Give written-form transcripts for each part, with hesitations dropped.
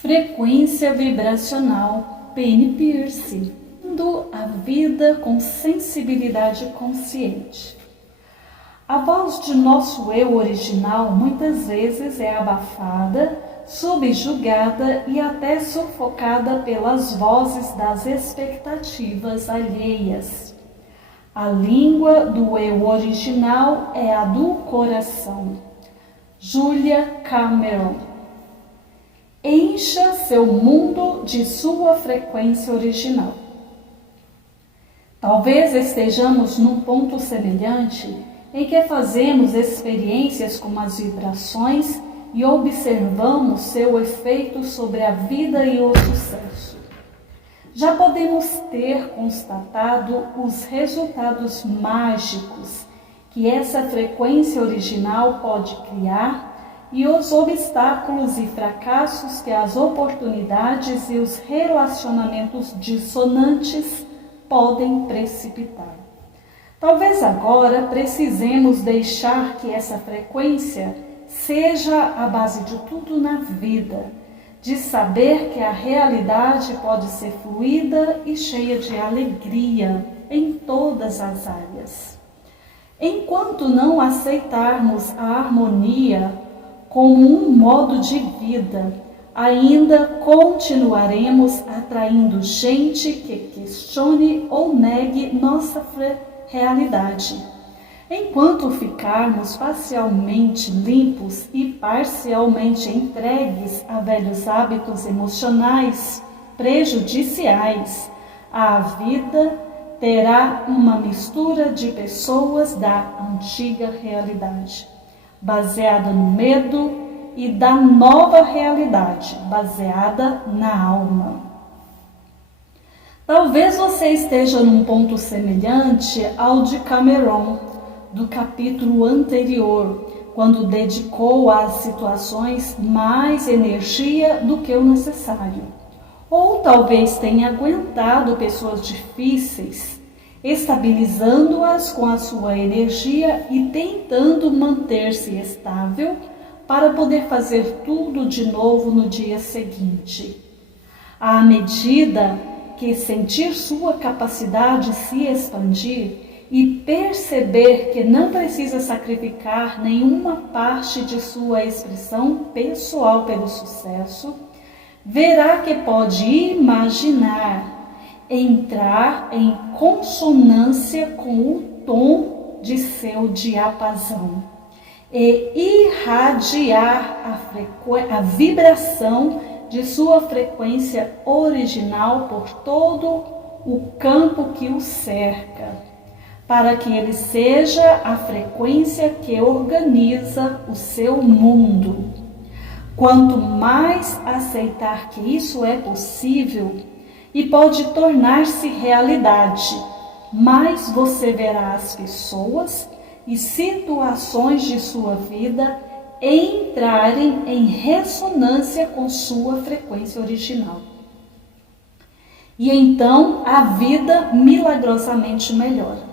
Frequência vibracional Penny Pearce, a vida com sensibilidade consciente. A voz de nosso eu original muitas vezes é abafada, subjugada e até sufocada pelas vozes das expectativas alheias. A língua do eu original é a do coração. Julia Cameron. Encha seu mundo de sua frequência original. Talvez estejamos num ponto semelhante em que fazemos experiências com as vibrações e observamos seu efeito sobre a vida e o sucesso. Já podemos ter constatado os resultados mágicos que essa frequência original pode criar e os obstáculos e fracassos que as oportunidades e os relacionamentos dissonantes podem precipitar. Talvez agora precisemos deixar que essa frequência seja a base de tudo na vida, de saber que a realidade pode ser fluida e cheia de alegria em todas as áreas. Enquanto não aceitarmos a harmonia como um modo de vida, ainda continuaremos atraindo gente que questione ou negue nossa realidade. Enquanto ficarmos parcialmente limpos e parcialmente entregues a velhos hábitos emocionais prejudiciais, a vida terá uma mistura de pessoas da antiga realidade, baseada no medo, e da nova realidade, baseada na alma. Talvez você esteja num ponto semelhante ao de Cameron, do capítulo anterior, quando dedicou às situações mais energia do que o necessário. Ou talvez tenha aguentado pessoas difíceis, estabilizando-as com a sua energia e tentando manter-se estável para poder fazer tudo de novo no dia seguinte. À medida que sentir sua capacidade se expandir e perceber que não precisa sacrificar nenhuma parte de sua expressão pessoal pelo sucesso, verá que pode imaginar entrar em consonância com o tom de seu diapasão e irradiar a vibração de sua frequência original por todo o campo que o cerca, para que ele seja a frequência que organiza o seu mundo. Quanto mais aceitar que isso é possível e pode tornar-se realidade, mais você verá as pessoas e situações de sua vida entrarem em ressonância com sua frequência original. E então a vida milagrosamente melhora.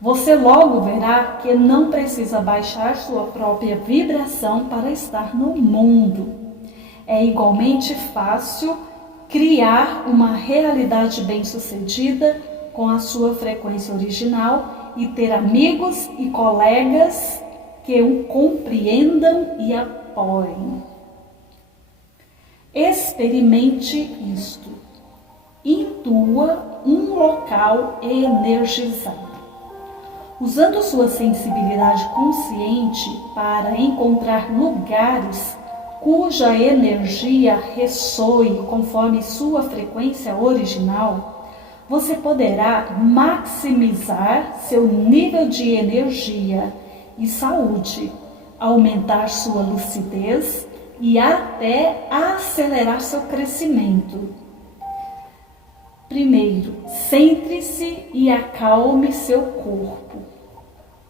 Você logo verá que não precisa baixar sua própria vibração para estar no mundo. É igualmente fácil criar uma realidade bem-sucedida com a sua frequência original e ter amigos e colegas que o compreendam e apoiem. Experimente isto. Intua um local energizado. Usando sua sensibilidade consciente para encontrar lugares cuja energia ressoe conforme sua frequência original, você poderá maximizar seu nível de energia e saúde, aumentar sua lucidez e até acelerar seu crescimento. Primeiro, centre-se e acalme seu corpo.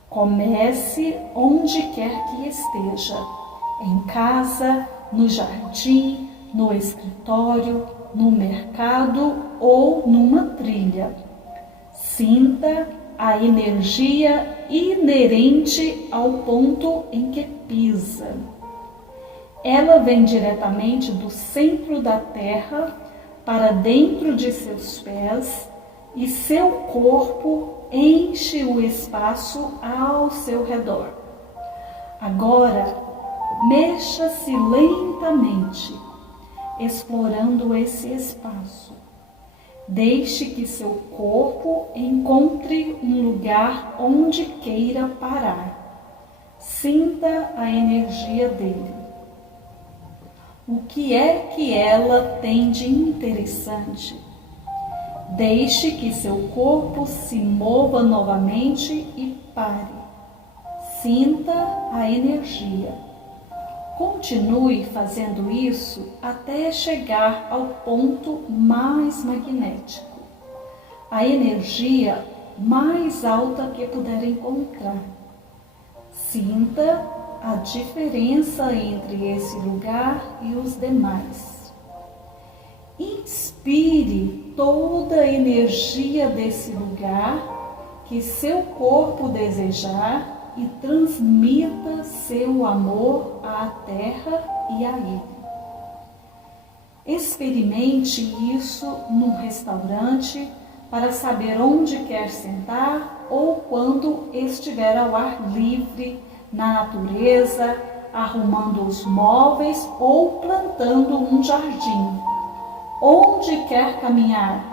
Comece onde quer que esteja, em casa, no jardim, no escritório, no mercado ou numa trilha. Sinta a energia inerente ao ponto em que pisa. Ela vem diretamente do centro da terra para dentro de seus pés e seu corpo enche o espaço ao seu redor. Agora, mexa-se lentamente, explorando esse espaço. Deixe que seu corpo encontre um lugar onde queira parar. Sinta a energia dele. O que é que ela tem de interessante? Deixe que seu corpo se mova novamente e pare. Sinta a energia. Continue fazendo isso até chegar ao ponto mais magnético, a energia mais alta que puder encontrar. Sinta a diferença entre esse lugar e os demais. Inspire toda a energia desse lugar que seu corpo desejar e transmita seu amor à terra e a ele. Experimente isso num restaurante para saber onde quer sentar ou quando estiver ao ar livre, na natureza, arrumando os móveis ou plantando um jardim. Onde quer caminhar,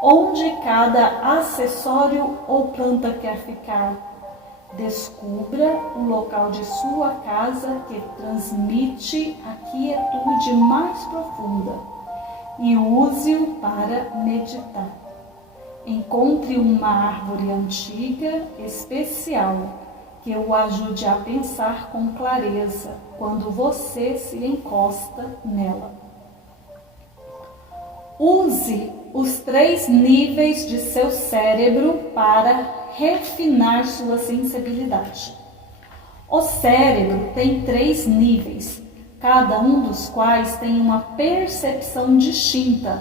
onde cada acessório ou planta quer ficar. Descubra o local de sua casa que transmite a quietude mais profunda e use-o para meditar. Encontre uma árvore antiga, especial, que o ajude a pensar com clareza quando você se encosta nela. Use os 3 níveis de seu cérebro para refinar sua sensibilidade. O cérebro tem 3 níveis, cada um dos quais tem uma percepção distinta.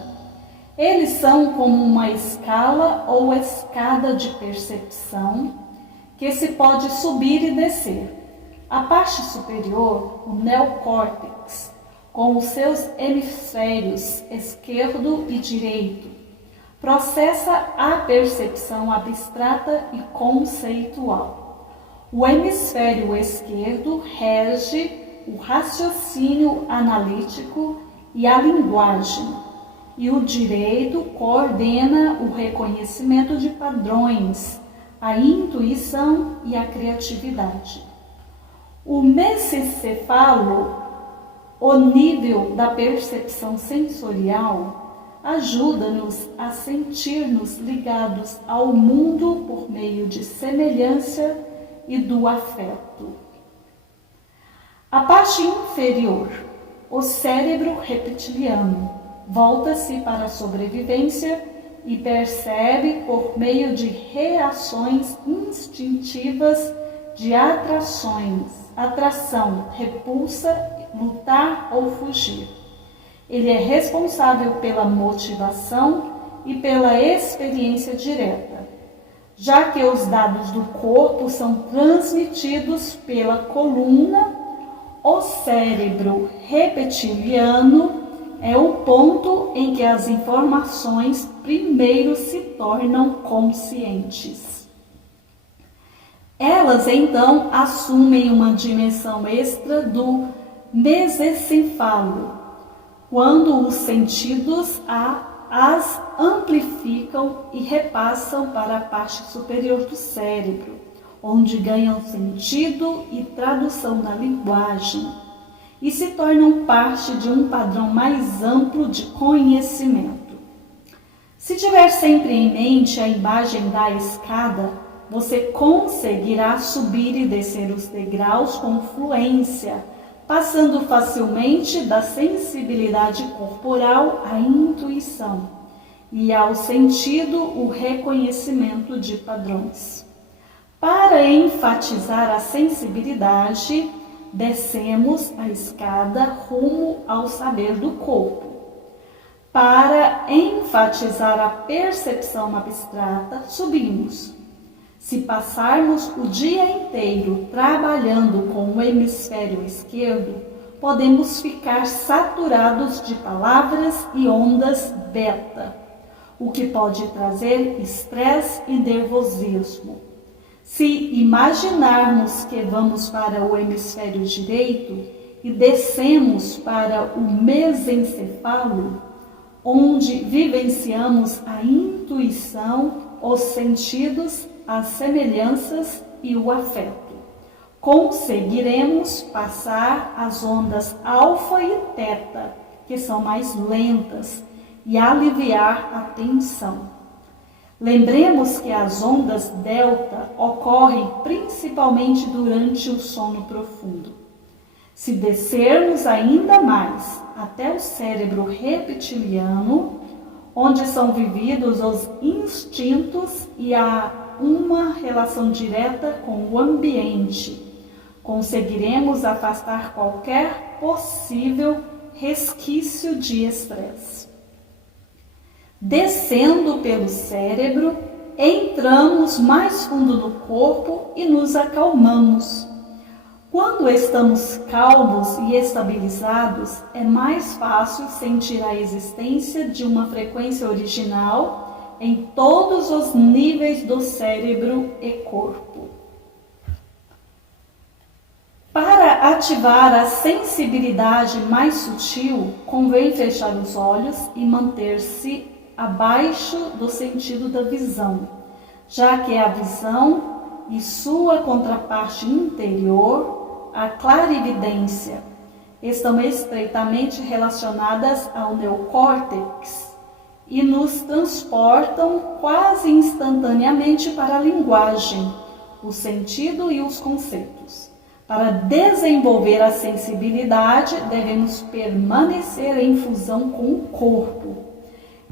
Eles são como uma escala ou escada de percepção que se pode subir e descer. A parte superior, o neocórtex, com os seus hemisférios esquerdo e direito, processa a percepção abstrata e conceitual. O hemisfério esquerdo rege o raciocínio analítico e a linguagem, e o direito coordena o reconhecimento de padrões, a intuição e a criatividade. O mesencefalo, o nível da percepção sensorial, ajuda-nos a sentir-nos ligados ao mundo por meio de semelhança e do afeto. A parte inferior, o cérebro reptiliano, volta-se para a sobrevivência e percebe por meio de reações instintivas de atração, repulsa, lutar ou fugir. Ele é responsável pela motivação e pela experiência direta, já que os dados do corpo são transmitidos pela coluna. O cérebro reptiliano é o ponto em que as informações primeiro se tornam conscientes. Elas então assumem uma dimensão extra do mesencefalo, quando os sentidos as amplificam e repassam para a parte superior do cérebro, onde ganham sentido e tradução na linguagem e se tornam parte de um padrão mais amplo de conhecimento. Se tiver sempre em mente a imagem da escada, você conseguirá subir e descer os degraus com fluência, passando facilmente da sensibilidade corporal à intuição e ao sentido o reconhecimento de padrões. Para enfatizar a sensibilidade, descemos a escada rumo ao saber do corpo. Para enfatizar a percepção abstrata, subimos. Se passarmos o dia inteiro trabalhando com o hemisfério esquerdo, podemos ficar saturados de palavras e ondas beta, o que pode trazer estresse e nervosismo. Se imaginarmos que vamos para o hemisfério direito e descemos para o mesencefalo, onde vivenciamos a intuição, os sentidos, as semelhanças e o afeto, conseguiremos passar as ondas alfa e teta, que são mais lentas, e aliviar a tensão. Lembremos que as ondas delta ocorrem principalmente durante o sono profundo. Se descermos ainda mais até o cérebro reptiliano, onde são vividos os instintos e há uma relação direta com o ambiente, conseguiremos afastar qualquer possível resquício de estresse. Descendo pelo cérebro, entramos mais fundo no corpo e nos acalmamos. Quando estamos calmos e estabilizados, é mais fácil sentir a existência de uma frequência original em todos os níveis do cérebro e corpo. Para ativar a sensibilidade mais sutil, convém fechar os olhos e manter-se abaixo do sentido da visão, já que a visão e sua contraparte interior, a clarividência, estão estreitamente relacionadas ao neocórtex e nos transportam quase instantaneamente para a linguagem, o sentido e os conceitos. Para desenvolver a sensibilidade, devemos permanecer em fusão com o corpo.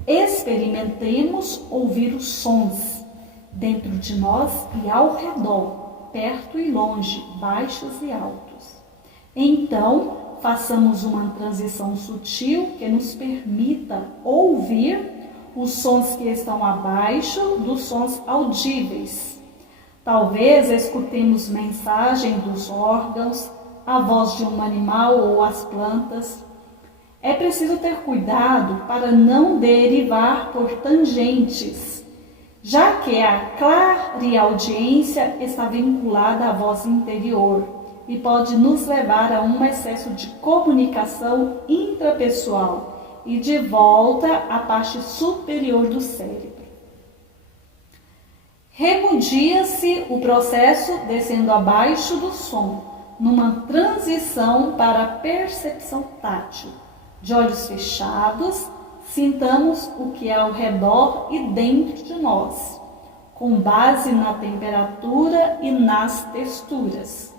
Experimentemos ouvir os sons dentro de nós e ao redor, perto e longe, baixos e altos. Então, façamos uma transição sutil que nos permita ouvir os sons que estão abaixo dos sons audíveis. Talvez escutemos mensagem dos órgãos, a voz de um animal ou as plantas. É preciso ter cuidado para não derivar por tangentes, já que a clareaudiência está vinculada à voz interior e pode nos levar a um excesso de comunicação intrapessoal e de volta à parte superior do cérebro. Remudia-se o processo descendo abaixo do som, numa transição para a percepção tátil. De olhos fechados, sintamos o que há ao redor e dentro de nós, com base na temperatura e nas texturas.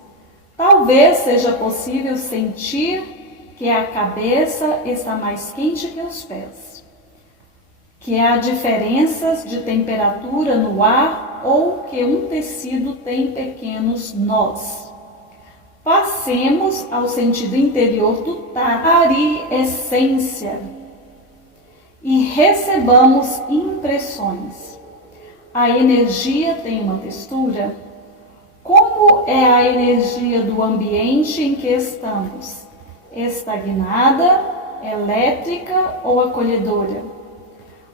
Talvez seja possível sentir que a cabeça está mais quente que os pés, que há diferenças de temperatura no ar ou que um tecido tem pequenos nós. Passemos ao sentido interior do tato, essência, e recebamos impressões. A energia tem uma textura? Como é a energia do ambiente em que estamos? Estagnada, elétrica ou acolhedora?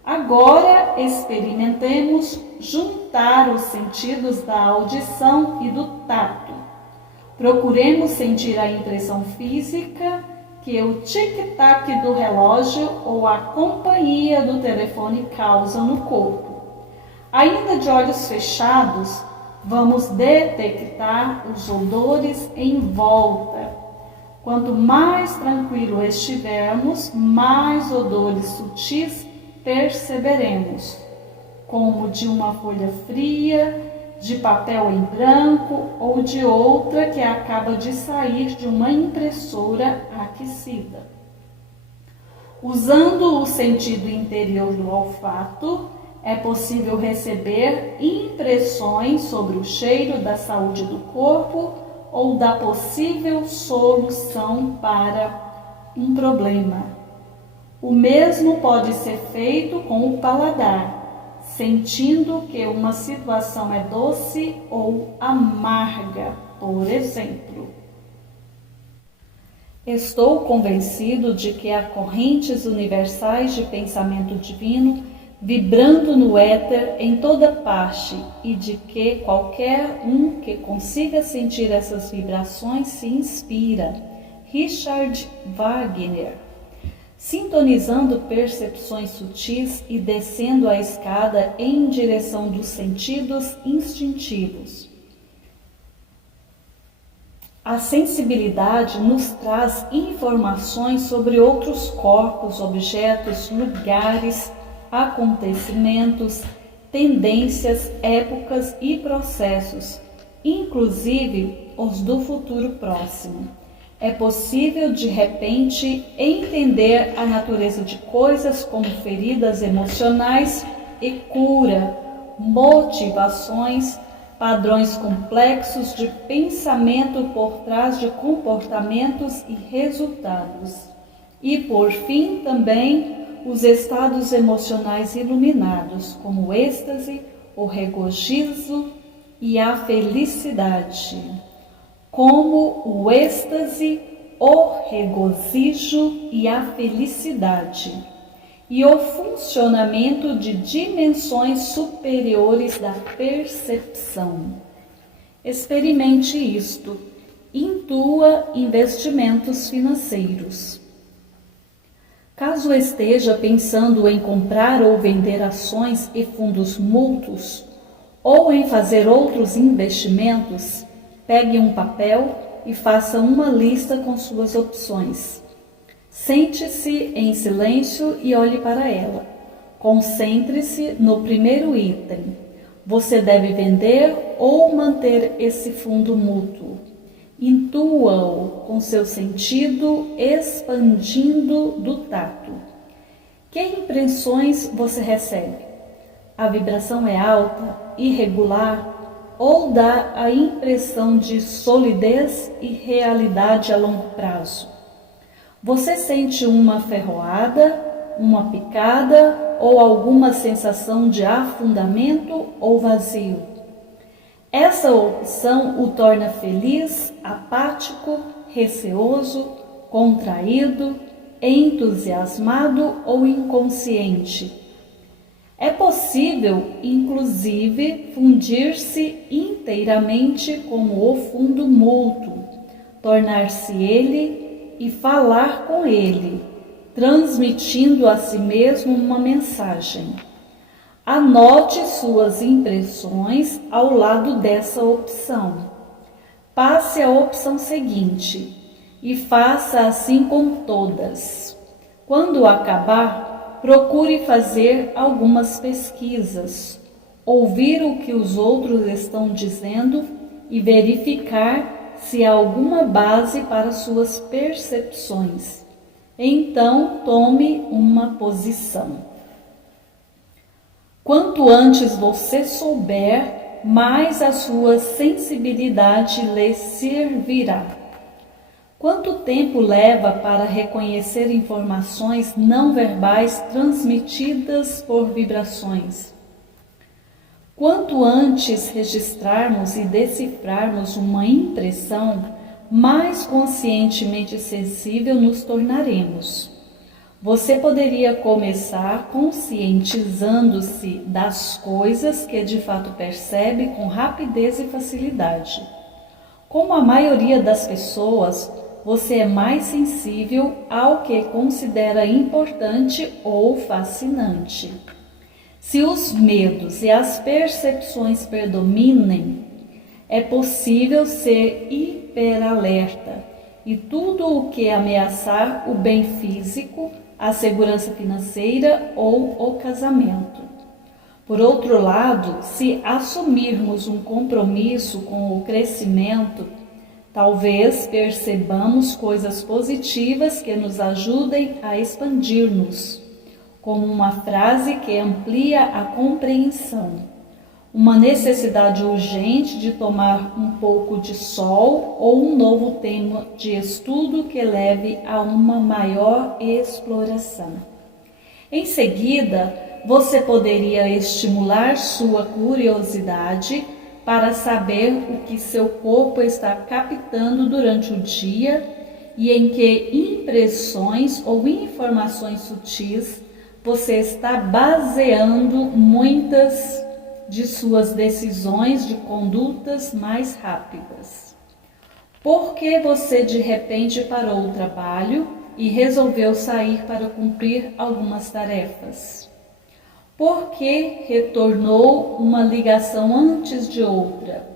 Agora experimentemos juntar os sentidos da audição e do tato. Procuremos sentir a impressão física que o tic-tac do relógio ou a companhia do telefone causa no corpo. Ainda de olhos fechados, vamos detectar os odores em volta. Quanto mais tranquilo estivermos, mais odores sutis perceberemos, como de uma folha fria, de papel em branco ou de outra que acaba de sair de uma impressora aquecida. Usando o sentido interior do olfato, é possível receber impressões sobre o cheiro da saúde do corpo ou da possível solução para um problema. O mesmo pode ser feito com o paladar, sentindo que uma situação é doce ou amarga, por exemplo. Estou convencido de que há correntes universais de pensamento divino vibrando no éter em toda parte e de que qualquer um que consiga sentir essas vibrações se inspira. Richard Wagner. Sintonizando percepções sutis e descendo a escada em direção dos sentidos instintivos. A sensibilidade nos traz informações sobre outros corpos, objetos, lugares, acontecimentos, tendências, épocas e processos, inclusive os do futuro próximo. É possível, de repente, entender a natureza de coisas como feridas emocionais e cura, motivações, padrões complexos de pensamento por trás de comportamentos e resultados. E, por fim, também os estados emocionais iluminados, como o êxtase, o regozijo e a felicidade. Como o êxtase, o regozijo e a felicidade, e o funcionamento de dimensões superiores da percepção. Experimente isto, intua investimentos financeiros. Caso esteja pensando em comprar ou vender ações e fundos mútuos, ou em fazer outros investimentos, pegue um papel e faça uma lista com suas opções. Sente-se em silêncio e olhe para ela. Concentre-se no primeiro item. Você deve vender ou manter esse fundo mútuo. Intua-o com seu sentido expandindo do tato. Que impressões você recebe? A vibração é alta, irregular, ou dá a impressão de solidez e realidade a longo prazo? Você sente uma ferroada, uma picada ou alguma sensação de afundamento ou vazio? Essa opção o torna feliz, apático, receoso, contraído, entusiasmado ou inconsciente. É possível, inclusive, fundir-se inteiramente com o fundo mútuo, tornar-se ele e falar com ele, transmitindo a si mesmo uma mensagem. Anote suas impressões ao lado dessa opção. Passe à opção seguinte e faça assim com todas. Quando acabar, procure fazer algumas pesquisas, ouvir o que os outros estão dizendo e verificar se há alguma base para suas percepções. Então, tome uma posição. Quanto antes você souber, mais a sua sensibilidade lhe servirá. Quanto tempo leva para reconhecer informações não verbais transmitidas por vibrações? Quanto antes registrarmos e decifrarmos uma impressão, mais conscientemente sensível nos tornaremos. Você poderia começar conscientizando-se das coisas que de fato percebe com rapidez e facilidade. Como a maioria das pessoas, você é mais sensível ao que considera importante ou fascinante. Se os medos e as percepções predominem, é possível ser hiperalerta e tudo o que ameaçar o bem físico, a segurança financeira ou o casamento. Por outro lado, se assumirmos um compromisso com o crescimento, talvez percebamos coisas positivas que nos ajudem a expandir-nos, como uma frase que amplia a compreensão, uma necessidade urgente de tomar um pouco de sol ou um novo tema de estudo que leve a uma maior exploração. Em seguida, você poderia estimular sua curiosidade para saber o que seu corpo está captando durante o dia e em que impressões ou informações sutis você está baseando muitas de suas decisões de condutas mais rápidas. Por que você de repente parou o trabalho e resolveu sair para cumprir algumas tarefas? Por que retornou uma ligação antes de outra?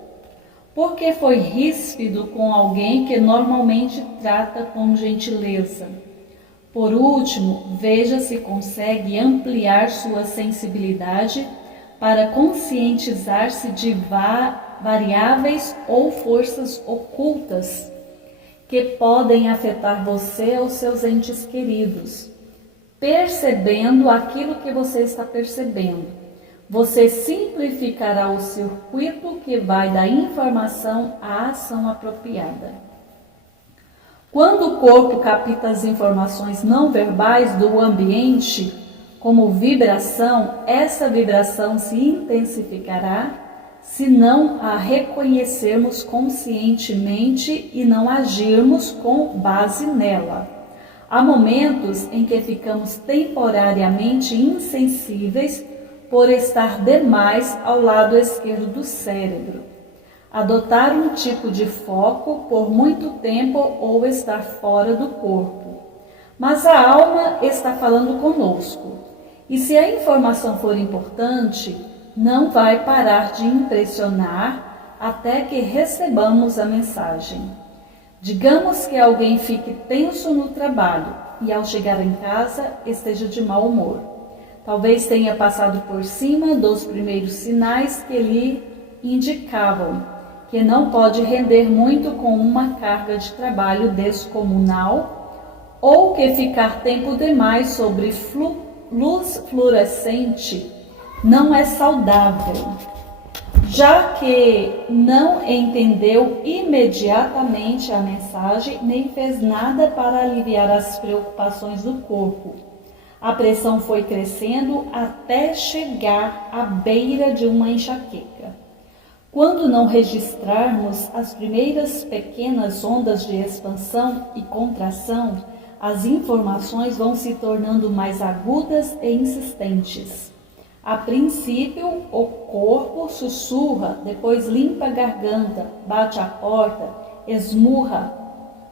Por que foi ríspido com alguém que normalmente trata com gentileza? Por último, veja se consegue ampliar sua sensibilidade para conscientizar-se de variáveis ou forças ocultas que podem afetar você ou seus entes queridos. Percebendo aquilo que você está percebendo, você simplificará o circuito que vai da informação à ação apropriada. Quando o corpo capta as informações não verbais do ambiente como vibração, essa vibração se intensificará se não a reconhecermos conscientemente e não agirmos com base nela. Há momentos em que ficamos temporariamente insensíveis por estar demais ao lado esquerdo do cérebro. Adotar um tipo de foco por muito tempo ou estar fora do corpo. Mas a alma está falando conosco. E se a informação for importante, não vai parar de impressionar até que recebamos a mensagem. Digamos que alguém fique tenso no trabalho e ao chegar em casa esteja de mau humor. Talvez tenha passado por cima dos primeiros sinais que lhe indicavam que não pode render muito com uma carga de trabalho descomunal ou que ficar tempo demais sobre luz fluorescente não é saudável, já que não entendeu imediatamente a mensagem nem fez nada para aliviar as preocupações do corpo. A pressão foi crescendo até chegar à beira de uma enxaqueca. Quando não registrarmos as primeiras pequenas ondas de expansão e contração, as informações vão se tornando mais agudas e insistentes. A princípio, o corpo sussurra, depois limpa a garganta, bate a porta, esmurra,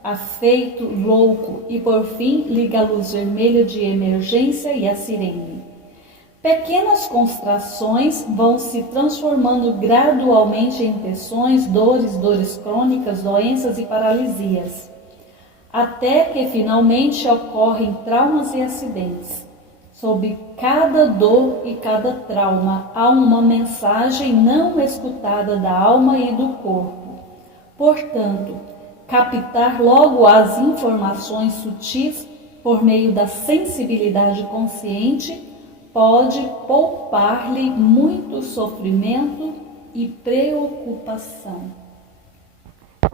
afeito, louco e, por fim, liga a luz vermelha de emergência e a sirene. Pequenas contrações vão se transformando gradualmente em tensões, dores crônicas, doenças e paralisias, até que finalmente ocorrem traumas e acidentes. Sob cada dor e cada trauma há uma mensagem não escutada da alma e do corpo. Portanto, captar logo as informações sutis por meio da sensibilidade consciente pode poupar-lhe muito sofrimento e preocupação.